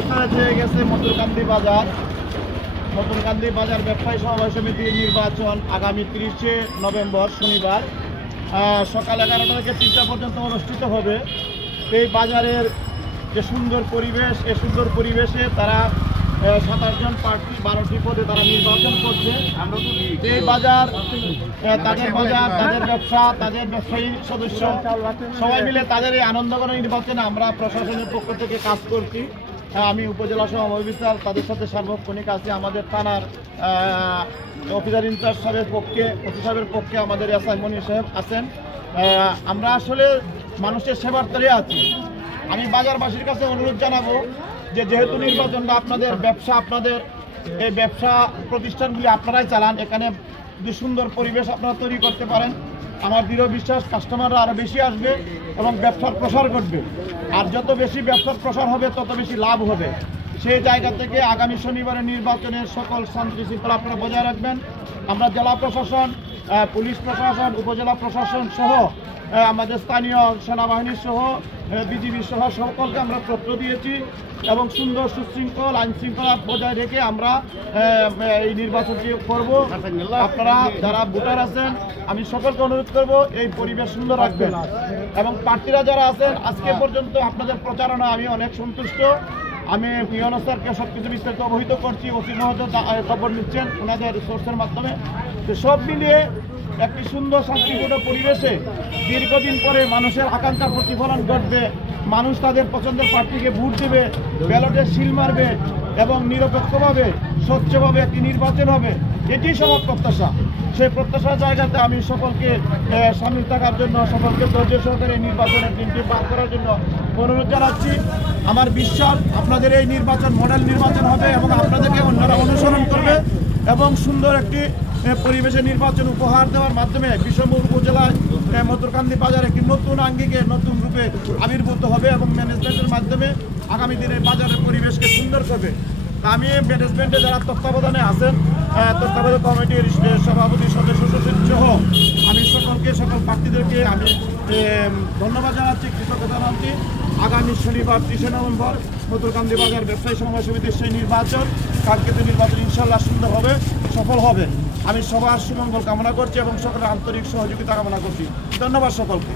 আপনারা চেয়ে গেছে মধুরকান্দি বাজার। মধুরকান্দি বাজার ব্যবসায়ী সমবায় সমিতির নির্বাচন আগামী 30শে নভেম্বর শনিবার সকাল 11টা থেকে 3টা পর্যন্ত অনুষ্ঠিত হবে। এই বাজারের যে সুন্দর পরিবেশ, এই সুন্দর পরিবেশে তারা 27 জন প্রার্থী 12টি পদে তারা নির্বাচন করছে। এই বাজার তাদের ব্যবসা, তাদের ব্যবসায়ী সদস্য সবাই মিলে তাদের এই আনন্দঘন নির্বাচনে আমরা প্রশাসনের পক্ষ থেকে কাজ করছি। আমি উপজেলা সমবায় অফিসার, তাদের সাথে সার্বক্ষণিক আছি। আমাদের থানার অফিসার ইনচার্জ সাহেবের পক্ষে, ওসি সাহেবের পক্ষে আমাদের এসআই মনির সাহেব আছেন। আমরা আসলে মানুষের সেবার তরে আছি। আমি বাজারবাসীর কাছে অনুরোধ জানাবো যে যেহেতু নির্বাচনটা আপনাদের ব্যবসা, আপনাদের এই ব্যবসা প্রতিষ্ঠানগুলি আপনারাই চালান, এখানে যে সুন্দর পরিবেশ আপনারা তৈরি করতে পারেন, আমার দৃঢ় বিশ্বাস কাস্টমাররা আরও বেশি আসবে এবং ব্যবসার প্রসার ঘটবে। আর যত বেশি ব্যবসার প্রসার হবে তত বেশি লাভ হবে। সেই জায়গা থেকে আগামী শনিবারের নির্বাচনের সকল শান্তি শৃঙ্খলা আপনারা বজায় রাখবেন। আমরা জেলা প্রশাসন, পুলিশ প্রশাসন, উপজেলা প্রশাসন সহ আমাদের স্থানীয় সেনাবাহিনী সহ বিজিবি সহ সকলকে আমরা পত্র দিয়েছি এবং সুন্দর সুশৃঙ্খল আইন শৃঙ্খলা বজায় রেখে আমরা এই নির্বাচনটি করব। আপনারা যারা ভোটার আছেন আমি সকলকে অনুরোধ করব এই পরিবেশ সুন্দর রাখবেন এবং প্রার্থীরা যারা আছেন আজকে পর্যন্ত আপনাদের প্রচারণা আমি অনেক সন্তুষ্ট। আমি পিয়ন স্যারকে সব কিছু বিস্তারিত অবহিত করছি, ওসি মহোদয় খবর নিচ্ছেন ওনাদের সোর্সের মাধ্যমে। তো সব মিলিয়ে একটি সুন্দর শান্তিপূর্ণ পরিবেশে দীর্ঘদিন পরে মানুষের আকাঙ্ক্ষার প্রতিফলন ঘটবে। মানুষ তাদের পছন্দের প্রার্থীকে ভোট দেবে, ব্যালটে সিল মারবে এবং নিরপেক্ষভাবে স্বচ্ছভাবে একটি নির্বাচন হবে। এটি সবার প্রত্যাশা। সেই প্রত্যাশার জায়গাতে আমি সকলকে সামিল থাকার জন্য, সকলকে ধৈর্য সহকারে নির্বাচনের দিনটি পার করার জন্য অনুরোধ জানাচ্ছি। আমার বিশ্বাস আপনাদের এই নির্বাচন মডেল নির্বাচন হবে এবং আপনাদেরকে অন্যরা অনুসরণ করবে এবং সুন্দর একটি পরিবেশে নির্বাচন উপহার দেওয়ার মাধ্যমে বিশ্বম্বর উপজেলায় মধুরকান্দি বাজার একটি নতুন আঙ্গিকে নতুন রূপে আবির্ভূত হবে এবং ম্যানেজমেন্টের মাধ্যমে আগামী দিনে বাজারের পরিবেশকে সুন্দর করবে। আমি ম্যানেজমেন্টে যারা তত্ত্বাবধানে আছেন, তত্ত্বাবধায়ক কমিটির সভাপতি সদস্য সচিব সহ আমি সকল প্রার্থীদেরকে আমি ধন্যবাদ জানাচ্ছি, কৃতজ্ঞতা জানাচ্ছি। আগামী শনিবার 30শে নভেম্বর মধুরকান্দি বাজার ব্যবসায়ী সমবায় সমিতির সেই নির্বাচন, কাঙ্ক্ষিত নির্বাচন ইনশাল্লাহ সুন্দর হবে, সফল হবে। আমি সবার সুমঙ্গল কামনা করছি এবং সকলের আন্তরিক সহযোগিতা কামনা করছি। ধন্যবাদ সকলকে।